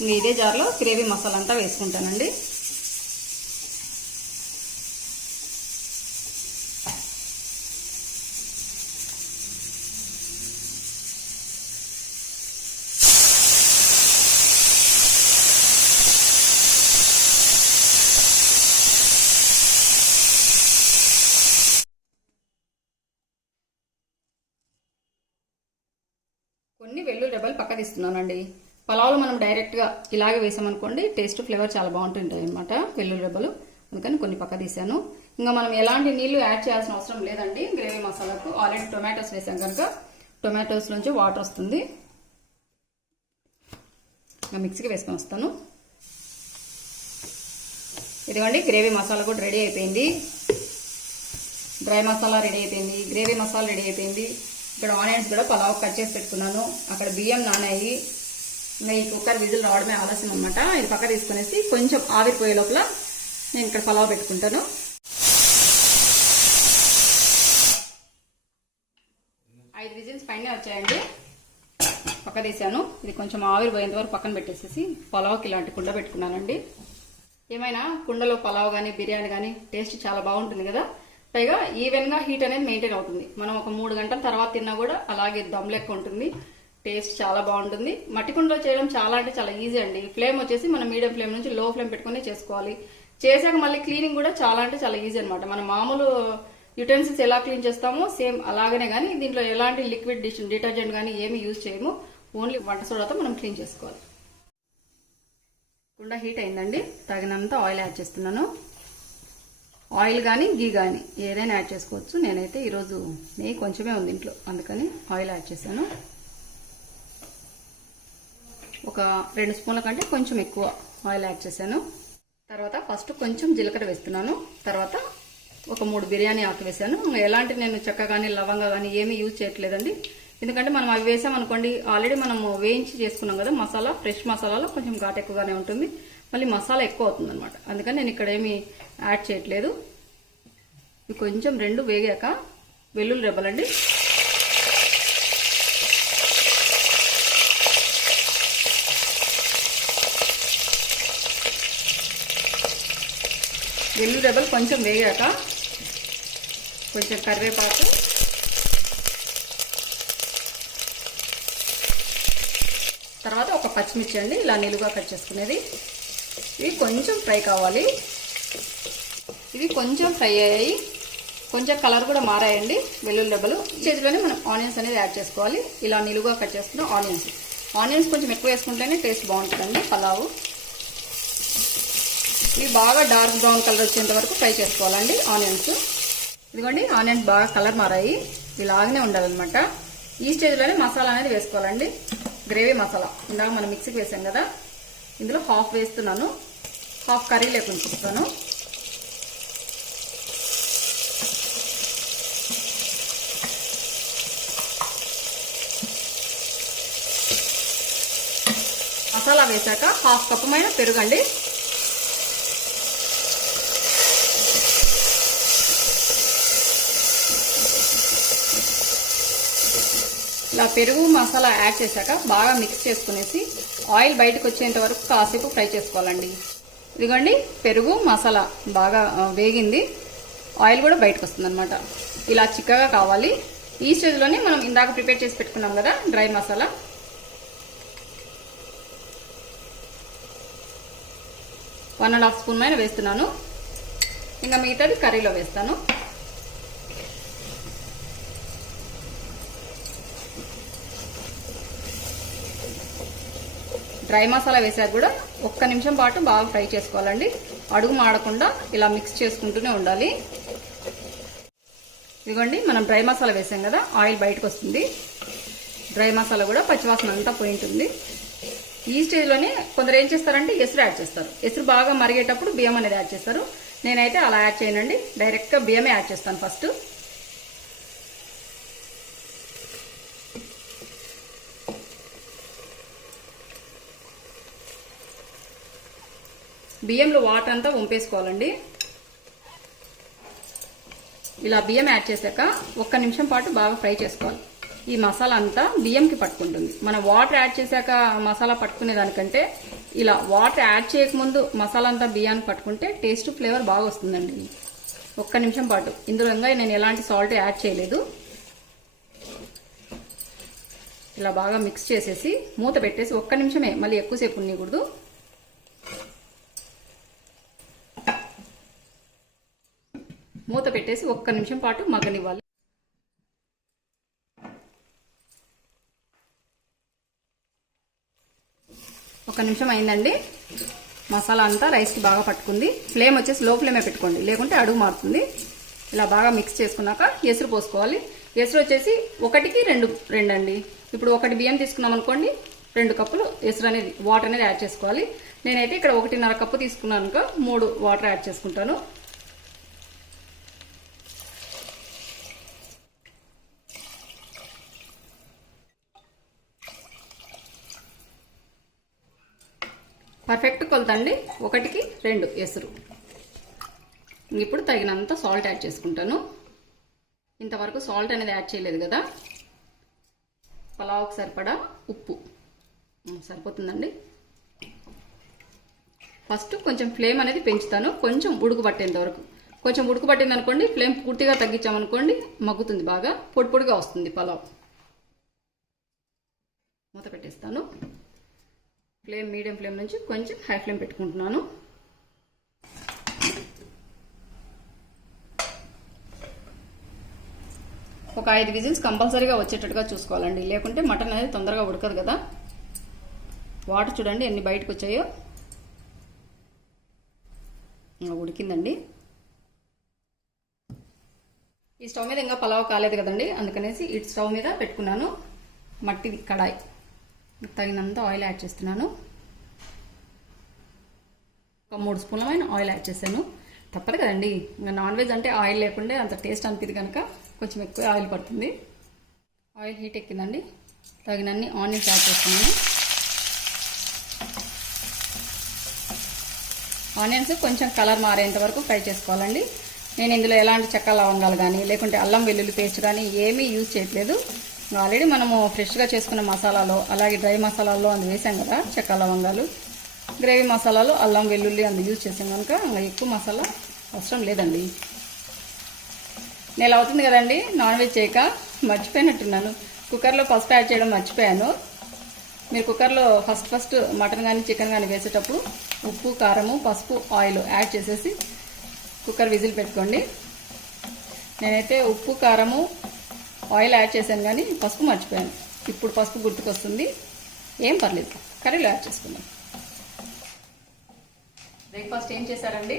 ఇంక ఇదే జార్లో గ్రేవీ మసాలా అంతా వేసుకుంటానండి. కొన్ని వెల్లుల్లి రెబ్బలు పక్క తీస్తున్నానండి. పలావ్లో మనం డైరెక్ట్గా ఇలాగే వేసామనుకోండి టేస్ట్ ఫ్లేవర్ చాలా బాగుంటుంటాయి అనమాట వెల్లుల్లి రెబ్బలు, అందుకని కొన్ని పక్క తీసాను. ఇంకా మనం ఎలాంటి నీళ్లు యాడ్ చేయాల్సిన అవసరం లేదండి గ్రేవీ మసాలాకు. ఆల్రెడీ టొమాటోస్ వేసాం కనుక టొమాటోస్ నుంచి వాటర్ వస్తుంది. ఇంకా మిక్సీకి వేసుకొని వస్తాను. ఇదిగోండి, గ్రేవీ మసాలా కూడా రెడీ అయిపోయింది. డ్రై మసాలా రెడీ అయిపోయింది, గ్రేవీ మసాలా రెడీ అయిపోయింది. ఇక్కడ ఆనియన్స్ కూడా పలావ్ కట్ చేసి పెట్టుకున్నాను. అక్కడ బియ్యం నానాయి. ఇంకా ఈ కుక్కర్ విజిల్ రావడమే ఆలస్యం అనమాట. ఇది పక్క తీసుకునేసి కొంచెం ఆవిరిపోయే లోపల నేను ఇక్కడ పలావ్ పెట్టుకుంటాను. ఐదు విజిల్స్ పైన వచ్చాయండి. పక్క తీసాను. ఇది కొంచెం ఆవిరిపోయేంత వరకు పక్కన పెట్టేసేసి పలావ్కి ఇలాంటి కుండ పెట్టుకున్నానండి. ఏమైనా కుండలో పలావ్ కానీ బిర్యానీ కానీ టేస్ట్ చాలా బాగుంటుంది కదా. పైగా ఈవెన్గా హీట్ అనేది మెయింటైన్ అవుతుంది. మనం ఒక 3 గంటల తర్వాత తిన్నా కూడా అలాగే దమ్ లెక్క ఉంటుంది. టేస్ట్ చాలా బాగుంటుంది. మట్టి కుండలో చేయడం చాలా అంటే చాలా ఈజీ అండి. ఫ్లేమ్ వచ్చేసి మనం మీడియం ఫ్లేమ్ నుంచి లో ఫ్లేమ్ పెట్టుకుని చేసుకోవాలి. చేశాక మళ్ళీ క్లీనింగ్ కూడా చాలా అంటే చాలా ఈజీ అనమాట. మనం మామూలు యుటెన్సిల్స్ ఎలా క్లీన్ చేస్తామో సేమ్ అలాగనే, కానీ దీంట్లో ఎలాంటి లిక్విడ్ డిటర్జెంట్ కానీ ఏమి యూజ్ చేయము. ఓన్లీ వంట సోడాతో మనం క్లీన్ చేసుకోవాలి. కుండ హీట్ అయిందండి. తగినంత ఆయిల్ యాడ్ చేస్తున్నాను. ఆయిల్ కానీ గీ కానీ ఏదైనా యాడ్ చేసుకోవచ్చు. నేనైతే ఈరోజు నెయ్యి కొంచెమే ఉంది ఇంట్లో, అందుకని ఆయిల్ యాడ్ చేశాను. ఒక 2 స్పూన్ల కంటే కొంచెం ఎక్కువ ఆయిల్ యాడ్ చేశాను. తర్వాత ఫస్ట్ కొంచెం జీలకర్ర వేస్తున్నాను. తర్వాత ఒక 3 బిర్యానీ ఆకు వేసాను. ఎలాంటి నేను చెక్క కానీ లవంగా కానీ ఏమీ యూజ్ చేయట్లేదండి. ఎందుకంటే మనం అవి వేసామనుకోండి ఆల్రెడీ మనం వేయించి చేసుకున్నాం కదా మసాలా, ఫ్రెష్ మసాలాలో కొంచెం ఘాటు ఎక్కువగానే ఉంటుంది. మళ్ళీ మసాలా ఎక్కువ అవుతుంది అనమాట. అందుకని నేను ఇక్కడ ఏమి యాడ్ చేయట్లేదు. ఇవి కొంచెం రెండు వేగాక వెల్లుల్లి రెబ్బలండి. వెల్లుల్లి రెబ్బలు కొంచెం వేగాక కొంచెం కరివేపాకు, తర్వాత ఒక పచ్చిమిర్చి అండి ఇలా నిలువుగా కట్ చేసుకునేది. ఇవి కొంచెం ఫ్రై కావాలి. ఇవి కొంచెం ఫ్రై అయ్యాయి, కొంచెం కలర్ కూడా మారాయండి వెల్లుల్లి రెబ్బలు. ఈ స్టేజ్లోనే మనం ఆనియన్స్ అనేది యాడ్ చేసుకోవాలి. ఇలా నిలువుగా కట్ చేసుకున్న ఆనియన్స్ కొంచెం ఎక్కువ వేసుకుంటేనే టేస్ట్ బాగుంటుందండి పలావు. ఇవి బాగా డార్క్ బ్రౌన్ కలర్ వచ్చేంత వరకు ఫ్రై చేసుకోవాలండి ఆనియన్స్. ఇదిగోండి ఆనియన్స్ బాగా కలర్ మారాయి, ఇలాగనే ఉండాలన్నమాట. ఈ స్టేజ్లోనే మసాలా అనేది వేసుకోవాలండి. గ్రేవీ మసాలా ఇందాక మనం మిక్సీకి వేసాం కదా, ఇందులో హాఫ్ వేస్తున్నాను, హాఫ్ కర్రీ లేకుండా చూస్తాను. మసాలా వేసాక హాఫ్ కప్పు మైన పెరుగండి. ఇలా పెరుగు మసాలా యాడ్ చేశాక బాగా మిక్స్ చేసుకునేసి ఆయిల్ బయటకు వచ్చేంత వరకు కాసేపు ఫ్రై చేసుకోవాలండి. ఇదిగోండి పెరుగు మసాలా బాగా వేగింది, ఆయిల్ కూడా బయటకు వస్తుంది అనమాట. ఇలా చిక్కగా కావాలి. ఈ స్టేజ్లోనే మనం ఇందాక ప్రిపేర్ చేసి పెట్టుకున్నాం కదా డ్రై మసాలా, 1.5 స్పూన్ మైన వేస్తున్నాను. ఇంకా మిగతాది కర్రీలో వేస్తాను. డ్రై మసాలా వేసాక కూడా 1 నిమిషం పాటు బాగా ఫ్రై చేసుకోవాలండి. అడుగు మాడకుండా ఇలా మిక్స్ చేసుకుంటూనే ఉండాలి. ఇదిగోండి మనం డ్రై మసాలా వేసాం కదా, ఆయిల్ బయటకు వస్తుంది. డ్రై మసాలా కూడా పచ్చివాసన అంతా పోయి ఉంటుంది. ఈ స్టేజ్లోనే కొందరు ఏం చేస్తారంటే ఎసురు యాడ్ చేస్తారు. ఎసురు బాగా మరిగేటప్పుడు బియ్యం అనేది యాడ్ చేస్తారు. నేనైతే అలా యాడ్ చేయనండి, డైరెక్ట్గా బియ్యమే యాడ్ చేస్తాను. ఫస్ట్ బియ్యంలో వాటర్ అంతా వంపేసుకోవాలండి. ఇలా బియ్యం యాడ్ చేశాక 1 నిమిషం పాటు బాగా ఫ్రై చేసుకోవాలి. ఈ మసాలా అంతా బియ్యంకి పట్టుకుంటుంది. మనం వాటర్ యాడ్ చేశాక మసాలా పట్టుకునే దానికంటే ఇలా వాటర్ యాడ్ చేయకముందు మసాలా అంతా బియ్యానికి పట్టుకుంటే టేస్ట్ ఫ్లేవర్ బాగా వస్తుందండి. 1 నిమిషం పాటు. ఇందులో నేను ఎలాంటి సాల్ట్ యాడ్ చేయలేదు. ఇలా బాగా మిక్స్ చేసేసి మూత పెట్టేసి 1 నిమిషమే, మళ్ళీ ఎక్కువసేపు ఉండకూడదు. మూత పెట్టేసి 1 నిమిషం పాటు మగ్గనివ్వాలి. ఒక నిమిషం అయిందండి. మసాలా అంతా రైస్కి బాగా పట్టుకుంది. ఫ్లేమ్ వచ్చేసి లో ఫ్లేమే పెట్టుకోండి, లేకుంటే అడుగు మారుతుంది. ఇలా బాగా మిక్స్ చేసుకున్నాక ఎసురు పోసుకోవాలి. ఎసురు వచ్చేసి 1కి 2 అండి. ఇప్పుడు 1 బియ్యం తీసుకున్నాం అనుకోండి, 2 కప్పులు ఎసురు అనేది వాటర్ అనేది యాడ్ చేసుకోవాలి. నేనైతే ఇక్కడ 1.5 కప్పు తీసుకున్నాను, 3 వాటర్ యాడ్ చేసుకుంటాను. పర్ఫెక్ట్ కొలతండి, 1కి 2 ఎసురు. ఇప్పుడు తగినంత సాల్ట్ యాడ్ చేసుకుంటాను. ఇంతవరకు సాల్ట్ అనేది యాడ్ చేయలేదు కదా. పలావుకి సరిపడా ఉప్పు సరిపోతుందండి. ఫస్ట్ కొంచెం ఫ్లేమ్ అనేది పెంచుతాను, కొంచెం ఉడుకు పట్టేంత వరకు. కొంచెం ఉడుకు పట్టింది అనుకోండి, ఫ్లేమ్ పూర్తిగా తగ్గించామనుకోండి మగ్గుతుంది, బాగా పొడి పొడిగా వస్తుంది పలావ్. మూత పెట్టేస్తాను. ఫ్లేమ్ మీడియం ఫ్లేమ్ నుంచి కొంచెం హై ఫ్లేమ్ పెట్టుకుంటున్నాను. ఒక 5 విజిల్స్ కంపల్సరీగా వచ్చేటట్టుగా చూసుకోవాలండి, లేకుంటే మటన్ అనేది తొందరగా ఉడకదు కదా. వాటర్ చూడండి ఎన్ని బయటకు వచ్చాయో. ఉడికిందండి. ఈ స్టవ్ మీద ఇంకా పలావ్ కాలేదు కదండి, అందుకనేసి ఈ స్టవ్ మీద పెట్టుకున్నాను. మట్టిది కడాయి, తగినంత ఆయిల్ యాడ్ చేస్తున్నాను. ఒక 3 స్పూన్లమైన ఆయిల్ యాడ్ చేశాను. తప్పదు కదండి, ఇంకా నాన్ వెజ్ అంటే ఆయిల్ లేకుంటే అంత టేస్ట్ అనిపిది కనుక కొంచెం ఎక్కువ ఆయిల్ పడుతుంది. ఆయిల్ హీట్ ఎక్కిందండి. తగినన్ని ఆనియన్స్ యాడ్ చేస్తున్నాను. ఆనియన్స్ కొంచెం కలర్ మారేంత వరకు ఫ్రై చేసుకోవాలండి. నేను ఇందులో ఎలాంటి చెక్క లవంగాలు కానీ లేకుంటే అల్లం వెల్లుల్లి పేస్ట్ కానీ ఏమీ యూజ్ చేయట్లేదు. ఆల్రెడీ మనము ఫ్రెష్గా చేసుకున్న మసాలాలో అలాగే డ్రై మసాలాల్లో అందు వేసాం కదా చెక్క లవంగాలు. గ్రేవీ మసాలాలో అల్లం వెల్లుల్లి అందు యూజ్ చేసాం కనుక ఇంకా ఎక్కువ మసాలా అవసరం లేదండి. నెల అవుతుంది కదండి నాన్ వెజ్ చేయక, మర్చిపోయినట్టున్నాను. కుక్కర్లో పసుపు యాడ్ చేయడం మర్చిపోయాను. మీరు కుక్కర్లో ఫస్ట్ మటన్ కానీ చికెన్ కానీ వేసేటప్పుడు ఉప్పు, కారము, పసుపు, ఆయిల్ యాడ్ చేసేసి కుక్కర్ విజిల్ పెట్టుకోండి. నేనైతే ఉప్పు, కారము, ఆయిల్ యాడ్ చేశాను కానీ పసుపు మర్చిపోయాను. ఇప్పుడు పసుపు గుర్తుకొస్తుంది. ఏం పర్లేదు, కర్రీలో యాడ్ చేసుకుందాం. బ్రేక్ఫాస్ట్ ఏం చేశారండి?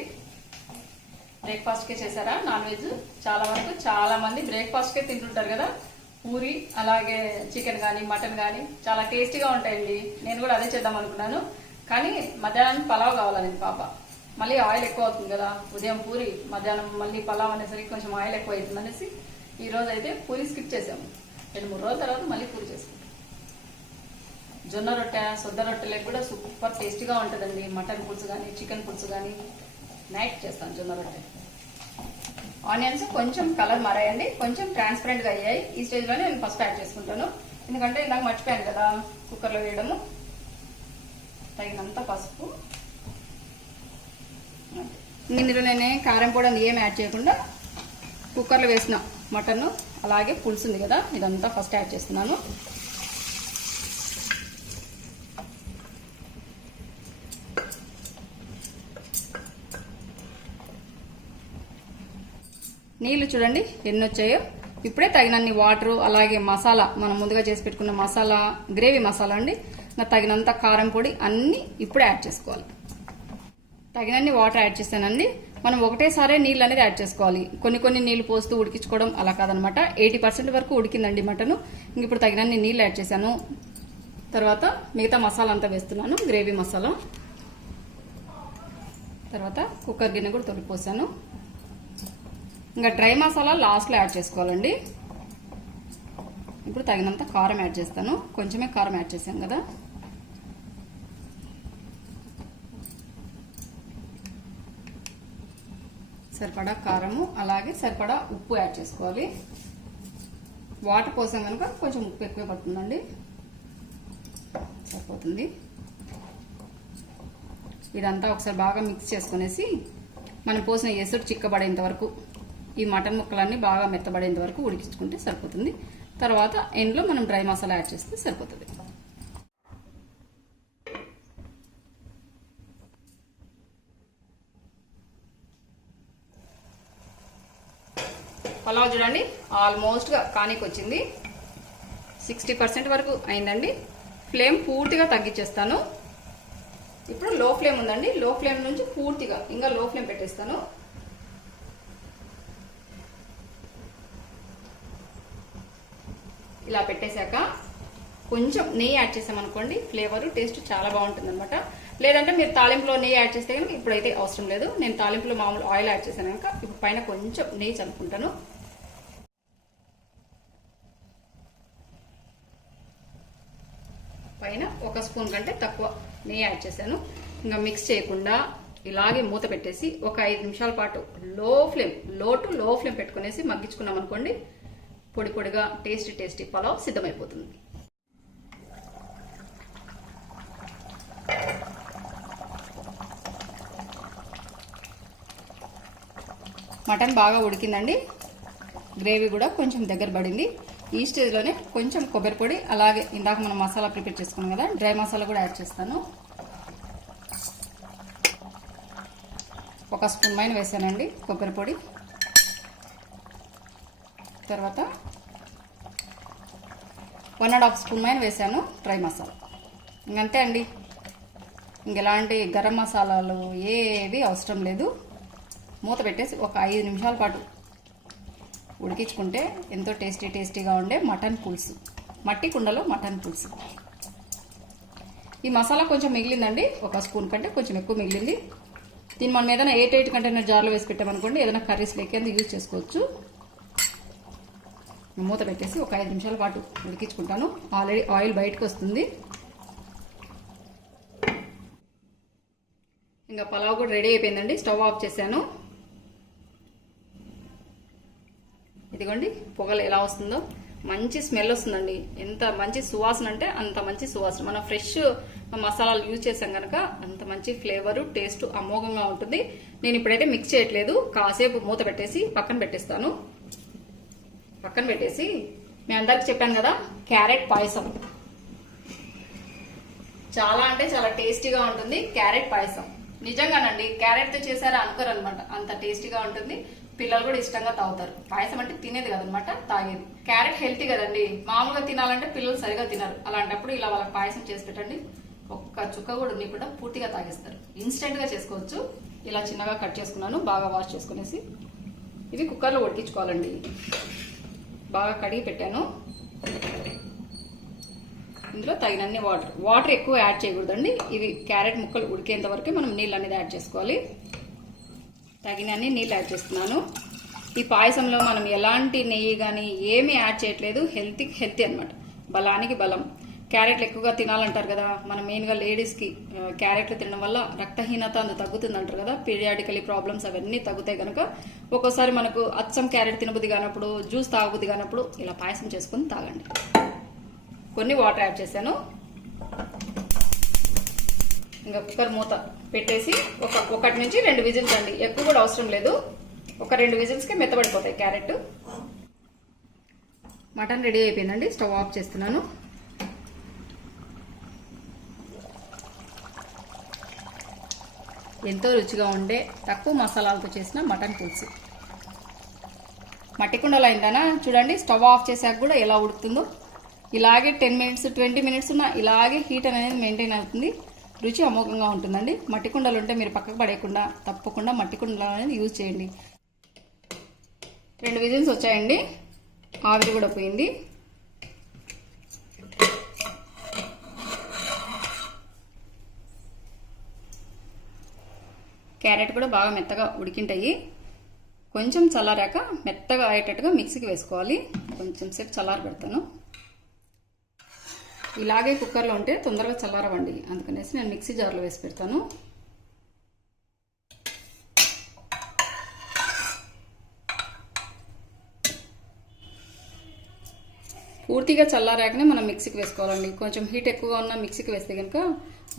బ్రేక్ఫాస్ట్కే చేశారా నాన్ వెజ్? చాలా మంది బ్రేక్ఫాస్ట్కే తింటుంటారు కదా. పూరి అలాగే చికెన్ కానీ మటన్ కానీ చాలా టేస్టీగా ఉంటాయండి. నేను కూడా అదే చేద్దాం అనుకున్నాను, కానీ మధ్యాహ్నం పలావ్ కావాలండి పాప. మళ్ళీ ఆయిల్ ఎక్కువ అవుతుంది కదా, ఉదయం పూరి మధ్యాహ్నం మళ్ళీ పలావ్ అనేసరికి కొంచెం ఆయిల్ ఎక్కువ అవుతుంది అనేసి ఈరోజు అయితే పూరి స్కిప్ చేసాము. 2-3 రోజుల తర్వాత మళ్ళీ పూరి చేసుకుంటాం. జొన్న రొట్టె, సొద్ద రొట్టెలకు కూడా సూపర్ టేస్టీగా ఉంటుందండి. మటన్ పులుసు కానీ చికెన్ పులుసు కానీ నైట్ చేస్తాను జొన్న రొట్టె. ఆనియన్స్ కొంచెం కలర్ మారాయండి, కొంచెం ట్రాన్స్పరెంట్గా అయ్యాయి. ఈ స్టేజ్లోనే నేను పసుపు యాడ్ చేసుకుంటాను, ఎందుకంటే ఇందాక మర్చిపోయాను కదా కుక్కర్లో వేయడము. తగినంత పసుపు. ఇందులో నేనే కారం పొడి ఏం యాడ్ చేయకుండా కుక్కర్లో వేసిన మటన్ అలాగే పులుసు ఉంది కదా, ఇదంతా ఫస్ట్ యాడ్ చేస్తున్నాను. నీళ్లు చూడండి ఎన్ని వచ్చాయో. ఇప్పుడే తగినన్ని వాటరు అలాగే మసాలా, మనం ముందుగా చేసి పెట్టుకున్న మసాలా, గ్రేవీ మసాలా అండి, తగినంత కారం పొడి అన్నీ ఇప్పుడే యాడ్ చేసుకోవాలి. తగినన్ని వాటర్ యాడ్ చేశానండి. మనం ఒకటేసారి నీళ్ళు అనేది యాడ్ చేసుకోవాలి. కొన్ని నీళ్లు పోస్తూ ఉడికించుకోవడం అలా కాదనమాట. 80% వరకు ఉడికిందండి మటను. ఇప్పుడు తగినన్ని నీళ్ళు యాడ్ చేశాను. తర్వాత మిగతా మసాలా అంతా వేస్తున్నాను, గ్రేవీ మసాలా. తర్వాత కుక్కర్ గిన్నె కూడా తొలిపోసాను. ఇంకా డ్రై మసాలా లాస్ట్లో యాడ్ చేసుకోవాలండి. ఇప్పుడు తగినంత కారం యాడ్ చేస్తాను. కొంచెమే కారం యాడ్ చేశాను కదా. సరిపడా కారము అలాగే సరిపడా ఉప్పు యాడ్ చేసుకోవాలి. వాటర్ పోసాం కనుక కొంచెం ఉప్పు ఎక్కువ పడుతుందండి, సరిపోతుంది. ఇదంతా ఒకసారి బాగా మిక్స్ చేసుకునేసి మనం పోసిన ఎసురు చిక్కబడేంత వరకు, ఈ మటన్ ముక్కలన్నీ బాగా మెత్తబడేంత వరకు ఉడికించుకుంటే సరిపోతుంది. తర్వాత ఎండ్లో మనం డ్రై మసాలా యాడ్ చేస్తే సరిపోతుంది. పలావ్ చూడండి ఆల్మోస్ట్గా కానీకి వచ్చింది. 60% వరకు అయిందండి. ఫ్లేమ్ పూర్తిగా తగ్గించేస్తాను. ఇప్పుడు లో ఫ్లేమ్ ఉందండి, లో ఫ్లేమ్ నుంచి పూర్తిగా ఇంకా లో ఫ్లేమ్ పెట్టేస్తాను. ఇలా పెట్టేశాక కొంచెం నెయ్యి యాడ్ చేసామనుకోండి, ఫ్లేవర్ టేస్ట్ చాలా బాగుంటుంది అనమాట. లేదంటే మీరు తాలింపులో నెయ్యి యాడ్ చేస్తే కనుక ఇప్పుడైతే అవసరం లేదు. నేను తాలింపులో మామూలు ఆయిల్ యాడ్ చేశాను కనుక ఇప్పుడు పైన కొంచెం నెయ్యి చల్లుకుంటాను. పైన 1 స్పూన్ కంటే తక్కువ నెయ్యి యాడ్ చేశాను. ఇంకా మిక్స్ చేయకుండా ఇలాగే మూత పెట్టేసి ఒక 5 నిమిషాల పాటు లో టు లో ఫ్లేమ్ పెట్టుకునేసి మగ్గించుకున్నాం అనుకోండి, పొడి పొడిగా టేస్టీ పలావ్ సిద్ధమైపోతుంది. మటన్ బాగా ఉడికిందండి, గ్రేవీ కూడా కొంచెం దగ్గర పడింది. ఈ స్టేజ్లోనే కొంచెం కొబ్బరి పొడి అలాగే ఇందాక మనం మసాలా ప్రిపేర్ చేసుకున్నాం కదా, డ్రై మసాలా కూడా యాడ్ చేస్తాను. 1 స్పూన్ మైన వేసానండి కొబ్బరి పొడి. తర్వాత 1.5 స్పూన్ మైన వేసాను డ్రై మసాలా. ఇంకంతే అండి, ఇంకెలాంటి గరం మసాలాలు ఏవి అవసరం లేదు. మూత పెట్టేసి ఒక 5 నిమిషాల పాటు ఉడికించుకుంటే ఎంతో టేస్టీగా ఉండే మటన్ పులుసు, మట్టి కుండలో మటన్ పులుసు. ఈ మసాలా కొంచెం మిగిలిందండి, 1 స్పూన్ కంటే కొంచెం ఎక్కువ మిగిలింది. దీన్ని మనం ఏదైనా 8 కంటైనర్ జార్లో వేసి పెట్టామనుకోండి, ఏదైనా కర్రీస్ లేకేందుకు యూజ్ చేసుకోవచ్చు. మూత పెట్టేసి ఒక 5 నిమిషాల పాటు ఉడికించుకుంటాను. ఆల్రెడీ ఆయిల్ బయటకు వస్తుంది. ఇంకా పలావ్ కూడా రెడీ అయిపోయిందండి. స్టవ్ ఆఫ్ చేశాను. ఇదిగోండి పొగలు ఎలా వస్తుందో, మంచి స్మెల్ వస్తుందండి. ఎంత మంచి సువాసన అంటే అంత మంచి సువాసన. మనం ఫ్రెష్ మసాలాలు యూజ్ చేసాం కనుక అంత మంచి ఫ్లేవరు, టేస్ట్ అమోఘంగా ఉంటుంది. నేను ఇప్పుడైతే మిక్స్ చేయట్లేదు. కాసేపు మూత పెట్టేసి పక్కన పెట్టేస్తాను. పక్కన పెట్టేసి మీ అందరికి చెప్పాను కదా, క్యారెట్ పాయసం చాలా అంటే చాలా టేస్టీగా ఉంటుంది. క్యారెట్ పాయసం నిజంగానండి, క్యారెట్తో చేశారా అనుకోరు అనమాట, అంత టేస్టీగా ఉంటుంది. పిల్లలు కూడా ఇష్టంగా తాగుతారు. పాయసం అంటే తినేది కదనమాట, తాగేది. క్యారెట్ హెల్తీ కదండి, మామూలుగా తినాలంటే పిల్లలు సరిగా తినరు. అలాంటప్పుడు ఇలా వాళ్ళకి పాయసం చేసి పెట్టండి, ఒక్క చుక్క కూడా నీకుండా పూర్తిగా తాగేస్తారు. ఇన్స్టెంట్ గా చేసుకోవచ్చు. ఇలా చిన్నగా కట్ చేసుకున్నాను, బాగా వాష్ చేసుకునేసి ఇది కుక్కర్లో ఉడికించుకోవాలండి. బాగా కడిగి పెట్టాను. ఇందులో తగినన్ని వాటర్ ఎక్కువ యాడ్ చేయకూడదండి. ఇవి క్యారెట్ ముక్కలు ఉడికేంత వరకే మనం నీళ్ళు అనేది యాడ్ చేసుకోవాలి. తగినన్ని నీళ్ళు యాడ్ చేస్తున్నాను. ఈ పాయసంలో మనం ఎలాంటి నెయ్యి కానీ ఏమీ యాడ్ చేయట్లేదు. హెల్తీ అనమాట, బలానికి బలం. క్యారెట్లు ఎక్కువగా తినాలంటారు కదా, మనం మెయిన్గా లేడీస్కి క్యారెట్లు తినడం వల్ల రక్తహీనత అందు తగ్గుతుంది అంటారు కదా, పీరియాడికలీ ప్రాబ్లమ్స్ అవన్నీ తగ్గుతాయి కనుక ఒక్కోసారి మనకు అచ్చం క్యారెట్ తినబుద్ధి కానప్పుడు, జ్యూస్ తాగబుద్ధి కానప్పుడు ఇలా పాయసం చేసుకుని తాగండి. కొన్ని వాటర్ యాడ్ చేశాను. ఇంకా కుక్కర్ మూత పెట్టేసి ఒకటి నుంచి 2 విజిల్స్ అండి, ఎక్కువ కూడా అవసరం లేదు. ఒక 2 విజిల్స్కి మెత్తబడిపోతాయి క్యారెట్. మటన్ రెడీ అయిపోయిందండి. స్టవ్ ఆఫ్ చేస్తున్నాను. ఎంతో రుచిగా ఉండే తక్కువ మసాలాలతో చేసిన మటన్ పులుసు. మట్టి కుండలో అయిందనా చూడండి. స్టవ్ ఆఫ్ చేశాక కూడా ఎలా ఉడుకుతుందో, ఇలాగే 10 మినిట్స్ 20 మినిట్స్ ఉన్న ఇలాగే హీట్ అనేది మెయింటైన్ అవుతుంది. రుచి అమోఘంగా ఉంటుందండి. మట్టి కుండలు ఉంటే మీరు పక్కకు పడేయకుండా తప్పకుండా మట్టి కుండలు అనేది యూజ్ చేయండి. 2 విజిల్స్ వచ్చాయండి, ఆవిరి కూడా పోయింది. క్యారెట్ కూడా బాగా మెత్తగా ఉడికింటాయి. కొంచెం చల్లారాక మెత్తగా అయ్యేటట్టుగా మిక్సీకి వేసుకోవాలి. కొంచెం సేపు చల్లారి పెడతాను. ఇలాగే కుక్కర్లో ఉంటే తొందరగా చల్లారవండి, అందుకనేసి నేను మిక్సీ జార్లో వేసి పెడతాను. పూర్తిగా చల్లారాకనే మనం మిక్సీకి వేసుకోవాలండి. కొంచెం హీట్ ఎక్కువగా ఉన్న మిక్సీకి వేస్తే కనుక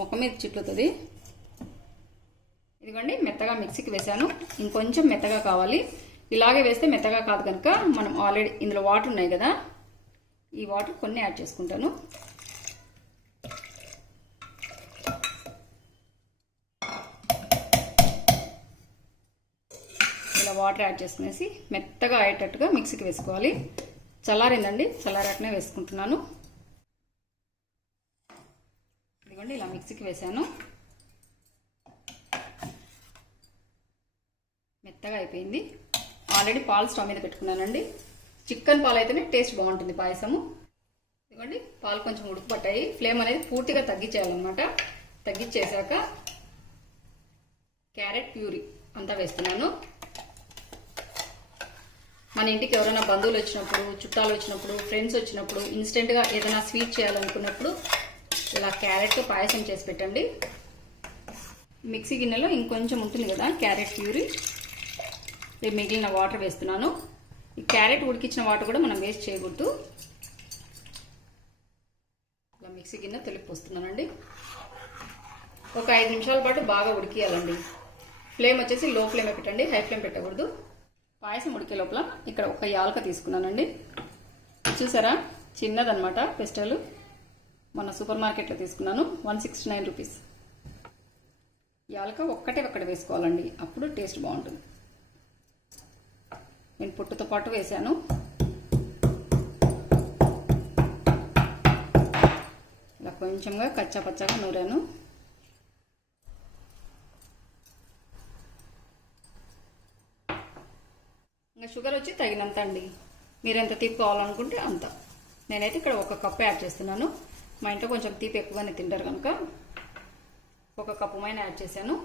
మొక్క మీద చిట్లుతుంది. ఇదిగోండి మెత్తగా మిక్సీకి వేసాను. ఇంకొంచెం మెత్తగా కావాలి. ఇలాగే వేస్తే మెత్తగా కాదు కనుక మనం ఆల్రెడీ ఇందులో వాటర్ ఉన్నాయి కదా, ఈ వాటర్ కొన్ని యాడ్ చేసుకుంటాను. ఇలా వాటర్ యాడ్ చేసుకునేసి మెత్తగా అయ్యేటట్టుగా మిక్సీకి వేసుకోవాలి. చల్లారిందండి, చల్లారాకనే వేసుకుంటున్నాను. ఇదిగోండి ఇలా మిక్సీకి వేసాను. మెత్తగా అయిపోయింది. ఆల్రెడీ పాలు స్టవ్ మీద పెట్టుకున్నానండి. చికెన్ పాలు అయితేనే టేస్ట్ బాగుంటుంది పాయసము. ఇదిగోండి పాలు కొంచెం ఉడుకు పట్టాయి. ఫ్లేమ్ అనేది పూర్తిగా తగ్గించేయాలన్నమాట. తగ్గించేసాక క్యారెట్ ప్యూరీ అంతా వేస్తున్నాను. మన ఇంటికి ఎవరైనా బంధువులు వచ్చినప్పుడు, చుట్టాలు వచ్చినప్పుడు, ఫ్రెండ్స్ వచ్చినప్పుడు, ఇన్స్టెంట్గా ఏదైనా స్వీట్ చేయాలనుకున్నప్పుడు ఇలా క్యారెట్ పాయసం చేసి పెట్టండి. మిక్సీ గిన్నెలో ఇంకొంచెం ఉంటుంది కదా క్యారెట్ ప్యూరీ, మిగిలిన వాటర్ వేస్తున్నాను. ఈ క్యారెట్ ఉడికించిన వాటర్ కూడా మనం వేస్ట్ చేయకూడదు. ఇలా మిక్సీ గిన్నె తెలిపి పోస్తున్నానండి. ఒక 5 నిమిషాల పాటు బాగా ఉడికియాలండి. ఫ్లేమ్ వచ్చేసి లో ఫ్లేమే పెట్టండి, హై ఫ్లేమ్ పెట్టకూడదు. పాయసం ఉడికే లోపల ఇక్కడ ఒక యాలక తీసుకున్నానండి. చూసారా, చిన్నదనమాట పెస్టల్. మన సూపర్ మార్కెట్లో తీసుకున్నాను, 169 రూపీస్. యాలక ఒక్కటే వేసుకోవాలండి, అప్పుడు టేస్ట్ బాగుంటుంది. నేను పొట్టుతో పాటు వేసాను. ఇలా కొంచెంగా కచ్చా పచ్చగా నూరాను. ఇంకా షుగర్ వచ్చి తగినంత అండి, మీరు ఎంత తీపి కావాలనుకుంటే అంత. నేనైతే ఇక్కడ 1 కప్పు యాడ్ చేస్తున్నాను. మా ఇంట్లో కొంచెం తీపి ఎక్కువగానే తింటారు కనుక 1 కప్పు మైన యాడ్ చేశాను.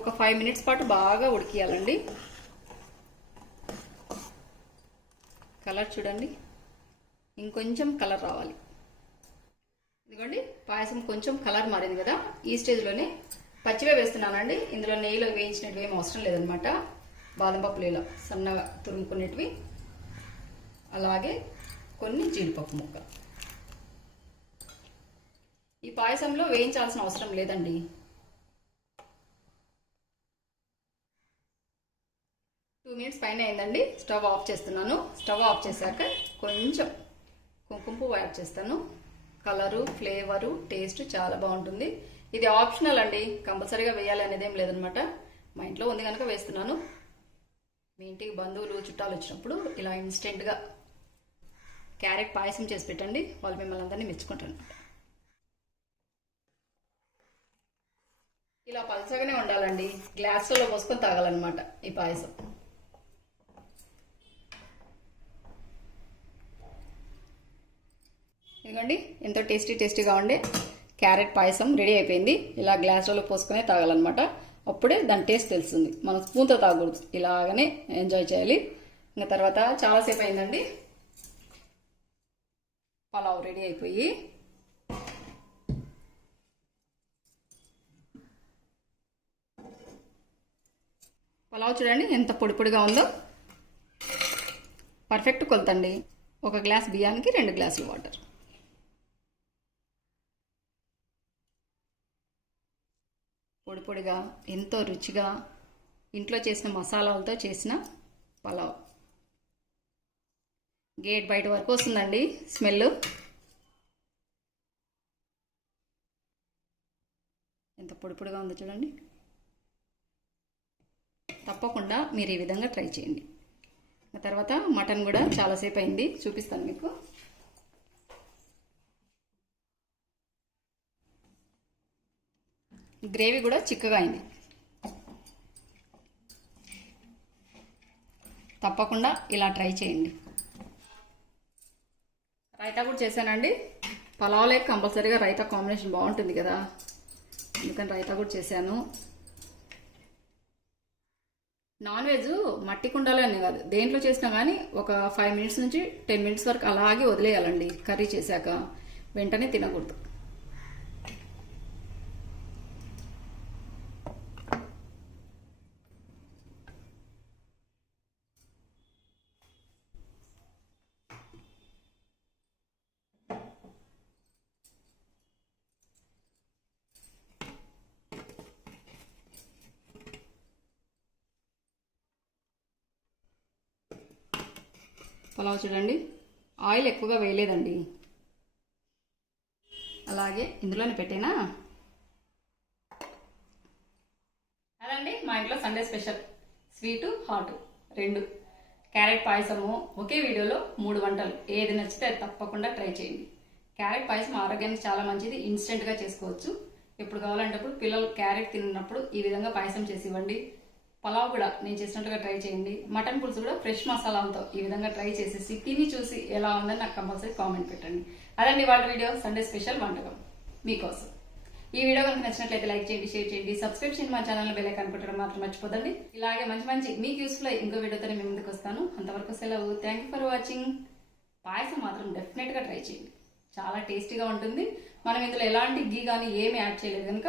ఒక 5 మినిట్స్ పాటు బాగా ఉడికియాలండి. కలర్ చూడండి, ఇంకొంచెం కలర్ రావాలి. ఇదిగోండి పాయసం కొంచెం కలర్ మారింది కదా, ఈ స్టేజ్లోనే పచ్చివే వేస్తున్నానండి. ఇందులో నెయ్యిలో వేయించినట్టు ఏం అవసరం లేదనమాట. బాదం పప్పులు ఇలా సన్నగా తురుముకునేటివి, అలాగే కొన్ని జీడిపప్పు ముక్క. ఈ పాయసంలో వేయించాల్సిన అవసరం లేదండి. టూ మినిట్స్ పైన అయిందండి. స్టవ్ ఆఫ్ చేస్తున్నాను. స్టవ్ ఆఫ్ చేశాక కొంచెం కుంకుమ పువ్వు యాడ్ చేస్తాను. కలరు, ఫ్లేవరు, టేస్ట్ చాలా బాగుంటుంది. ఇది ఆప్షనల్ అండి, కంపల్సరీగా వేయాలి అనేది ఏం లేదనమాట. మా ఇంట్లో ఉంది కనుక వేస్తున్నాను. మీ ఇంటికి బంధువులు చుట్టాలు వచ్చినప్పుడు ఇలా ఇన్స్టెంట్గా క్యారెట్ పాయసం చేసి పెట్టండి, వాళ్ళు మిమ్మల్ని అందరినీ మెచ్చుకుంటారు అనమాట. ఇలా పలచగానే ఉండాలండి, గ్లాసులలో పోసుకొని తాగాలన్నమాట ఈ పాయసం. ఇదిగోండి, ఎంతో టేస్టీగా ఉండే క్యారెట్ పాయసం రెడీ అయిపోయింది. ఇలా గ్లాసులలో పోసుకొని తాగాలన్నమాట. అప్పుడే దాని టేస్ట్ తెలుస్తుంది. మనం స్పూన్తో తాగకూడదు, ఇలాగనే ఎంజాయ్ చేయాలి. ఇంకా తర్వాత చాలాసేపు అయిందండి. పలావ్ రెడీ అయిపోయి పలావ్ చూడండి ఎంత పొడి పొడిగా ఉందో. పర్ఫెక్ట్ కొలతండి. 1 గ్లాస్ బియ్యానికి 2 గ్లాసులు వాటర్. పొడి పొడిగా ఎంతో రుచిగా ఇంట్లో చేసిన మసాలాలతో చేసిన పలావ్. గేట్ బయట వరకు వస్తుందండి స్మెల్. ఎంత పొడి పొడిగా ఉందో చూడండి. తప్పకుండా మీరు ఈ విధంగా ట్రై చేయండి. తర్వాత మటన్ కూడా చాలాసేపు అయింది, చూపిస్తాను మీకు. గ్రేవీ కూడా చిక్కగా అయింది. తప్పకుండా ఇలా ట్రై చేయండి. రైతా కూడా చేశానండి. పలావ్లో కంపల్సరీగా రైతా కాంబినేషన్ బాగుంటుంది కదా, అందుకని రైతా కూడా చేశాను. నాన్ వెజ్ మట్టి కుండలో అని కాదు, దేంట్లో చేసినా కానీ ఒక 5 మినిట్స్ నుంచి 10 మినిట్స్ వరకు అలాగే వదిలేయాలండి. కర్రీ చేశాక వెంటనే తినకూడదు. పలావ్ చూడండి, ఆయిల్ ఎక్కువగా వేయలేదండి. అలాగే ఇందులోనే పెట్టేనా. అదండి మా ఇంట్లో Sunday special, sweet hot 2. Carrot పాయసము ఒకే వీడియోలో 3 వంటలు. ఏది నచ్చితే అది తప్పకుండా ట్రై చేయండి. క్యారెట్ పాయసం ఆరోగ్యానికి చాలా మంచిది, ఇన్స్టెంట్గా చేసుకోవచ్చు. ఎప్పుడు కావాలంటే అప్పుడు పిల్లలు క్యారెట్ తిన్నప్పుడు ఈ విధంగా పాయసం చేసి ఇవ్వండి. పలావ్ కూడా నేను చేసినట్టుగా ట్రై చేయండి. మటన్ పులుసు కూడా ఫ్రెష్ మసాలాతో ఈ విధంగా ట్రై చేసేసి తిని చూసి ఎలా ఉందని నాకు కంపల్సరీ కామెంట్ పెట్టండి. అదండి వాళ్ళ వీడియో, సండే స్పెషల్ వంటకం మీకోసం. ఈ వీడియో కనుక నచ్చినట్లయితే లైక్ చేయండి, షేర్ చేయండి, సబ్స్క్రైబ్ చేయండి. మా ఛానల్ బెల్ ఐకాన్ కొట్టడం మాత్రం మర్చిపోదండి. ఇలాగే మంచి మీకు యూస్ఫుల్ ఇంకో వీడియోతో మేము ముందుకు వస్తాను. అంతవరకు సెలవు. Thank you for watching. పాయసం మాత్రం డెఫినెట్గా ట్రై చేయండి, చాలా టేస్టీగా ఉంటుంది. మనం ఇందులో ఎలాంటి గీ కానీ ఏమి యాడ్ చేయలేదు కనుక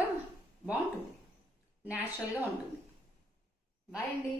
బాగుంటుంది, న్యాచురల్గా ఉంటుంది. బాయ్ అండి.